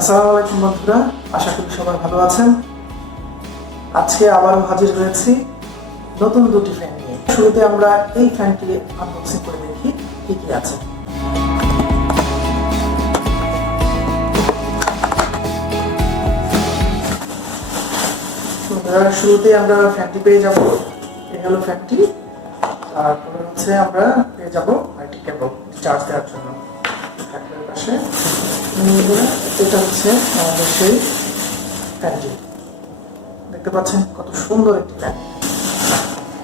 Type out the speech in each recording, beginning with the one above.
আসসালামু আলাইকুম বন্ধুরা, আশা করি সবাই ভালো আছেন। আজকে আবারও হাজির হয়েছি নতুন দুটি ফ্যান নিয়ে। শুরুতে আমরা এই ফ্যানটি আনবক্সিং করে দেখি, কি কি আছে। শুরুতে আমরা ফ্যানটি পেয়ে যাব। এই হলো ফ্যানটি তারপরে হচ্ছে আমরা পেয়ে যাব আইটি কেবল চার্জ দেওয়ার জন্য। ফ্যানের পাশে। এটা হচ্ছে আমাদের সেই ফ্যানটি দেখতে পাচ্ছেন কত সুন্দর একটি ফ্যান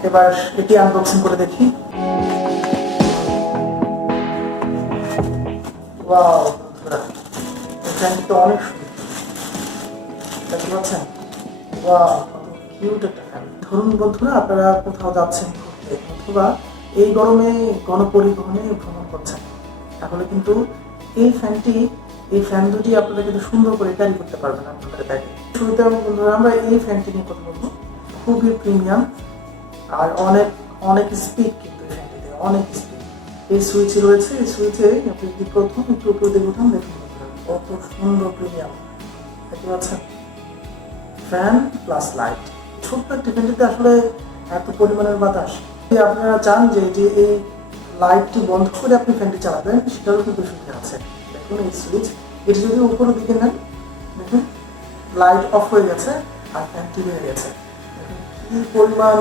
এবার এটি আনবক্সিং করে দেখি। ওয়াও ফ্যানটি তো অনেক সুন্দর। দেখতে পাচ্ছেন? ওয়াও কিউট একটা ফ্যান ধরুন বন্ধুরা, আপনারা কোথাও যাচ্ছেন ঘুরতে, অথবা এই গরমে গণপরিবহনে ভ্রমণ করছেন, তাহলে কিন্তু এই ফ্যানটি এই ফ্যান দুটি আপনারা কিন্তু সুন্দর করে ক্যারি করতে পারবেন আপনাদের ব্যাগে শুরুতে আমি বন্ধুরা আমরা এই ফ্যানটি নিয়ে কথা বলব। খুবই প্রিমিয়াম আর অনেক অনেক স্পিড কিন্তু এই ফ্যানটিতে অনেক স্পিড এই সুইচ রয়েছে, এই সুইচে আপনি যদি প্রথম একটু উপরে দিকে উঠান দেখুন, কত সুন্দর প্রিমিয়াম দেখতে পাচ্ছেন? ফ্যান প্লাস লাইট ছোট্ট একটি ফ্যানটিতে আসলে এত পরিমাণের বাতাস। যদি আপনারা চান যে যে এই লাইটটি বন্ধ করে আপনি ফ্যানটি চালাবেন, সেটারও কিন্তু সুবিধা আছে। এই সুইচ এটি যদি উপরের দিকে নেন, দেখুন লাইট অফ হয়ে গেছে আর ফ্যানটি বেড়ে গেছে। কি পরিমাণ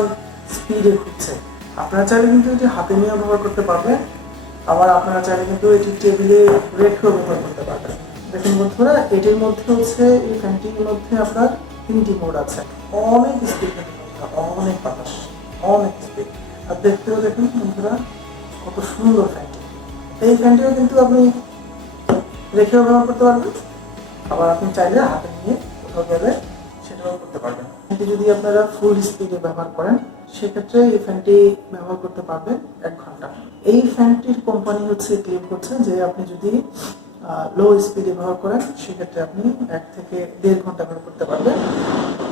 স্পিডে ঘুরছে। আপনারা চাইলে কিন্তু এটি হাতে নিয়ে ব্যবহার করতে পারবেন। আবার আপনারা চাইলে কিন্তু এটি টেবিলে রেখেও ব্যবহার করতে পারবেন। দেখুন বন্ধুরা, এটির মধ্যে হচ্ছে, এই ফ্যানটির মধ্যে আপনার তিনটি মোড আছে। অনেক স্পিড অনেক বাতাস, অনেক স্পিড আর দেখতেও দেখুন বন্ধুরা, কত সুন্দর ফ্যানটি এই ফ্যানটিও কিন্তু আপনি রেখেও ব্যবহার করতে পারবেন। আবার আপনি চাইলে হাতে নিয়ে কোথাও গেলে সেটাও করতে পারবেন। ফ্যানটি যদি আপনারা ফুল স্পিডে ব্যবহার করেন, সেক্ষেত্রে এই ফ্যানটি ব্যবহার করতে পারবেন এক ঘণ্টা। এই ফ্যানটির কোম্পানি হচ্ছে ক্লেম করছে যে আপনি যদি লো স্পিডে ব্যবহার করেন, সেক্ষেত্রে আপনি এক থেকে দেড় ঘণ্টা ব্যবহার করতে পারবেন।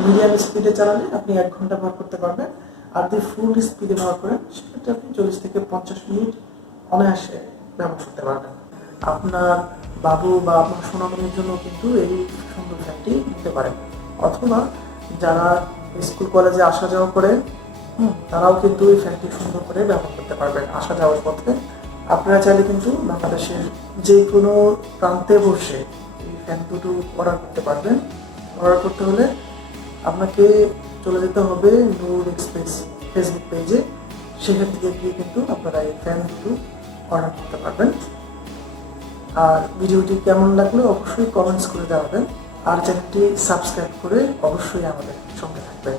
মিডিয়াম স্পিডে চালালে আপনি এক ঘণ্টা ব্যবহার করতে পারবেন। আর যদি ফুল স্পিডে ব্যবহার করেন, সেক্ষেত্রে আপনি চল্লিশ থেকে পঞ্চাশ মিনিট অনায়াসে ব্যবহার করতে পারবেন। আপনার বাবু বা আপনার সোনামণির জন্য কিন্তু এই সুন্দর ফ্যানটি নিতে পারেন। অথবা যারা স্কুল কলেজে আসা যাওয়া করে তারাও কিন্তু এই ফ্যানটি সুন্দর করে ব্যবহার করতে পারবেন আসা যাওয়ার পথে। আপনারা চাইলে কিন্তু বাংলাদেশের যে কোনো প্রান্তে বসে এই ফ্যান দুটো অর্ডার করতে পারবেন। অর্ডার করতে হলে আপনাকে চলে যেতে হবে নূর এক্সপ্রেস ফেসবুক পেজে। সেখান থেকে গিয়ে কিন্তু আপনারা এই ফ্যান দুটো অর্ডার করতে পারবেন। আর ভিডিওটি কেমন লাগল অবশ্যই কমেন্টস করে জানাবেন। আর চ্যানেলটি সাবস্ক্রাইব করে অবশ্যই আমাদের সঙ্গে থাকবেন।